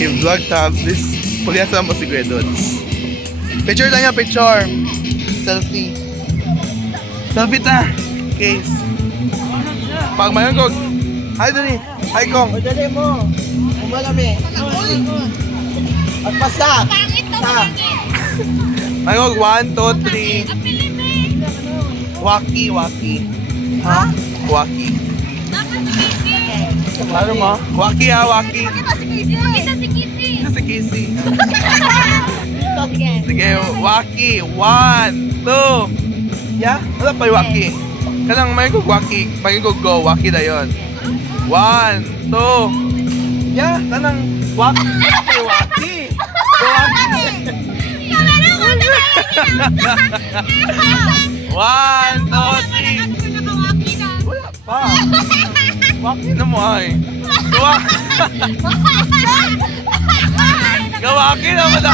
I-vlog tab. This, pulyasa mo si Kuya Dods. Picture lang niya, picture. Selfie. Selfie ta. Case. Pag mayon ko. Hi, Dali. Hi, Kong. Dali mo. Umalami. Agpasa. Sa. Mayon ko, 1, 2, 3. Waki, waki. Ha? Waki. Ano mo? Waki ha, waki. Ito si Casey. Sige, waki. 1, 2. Yeah? Wala pa yung waki. Kanang may ko waki. May ko go. Waki na yun. 1, 2. Yeah? Kanang waki. Wala pa yung waki. Go waki. 1, 2, 3. Wala pa. Waki na mo ay. Gawaki na mo na.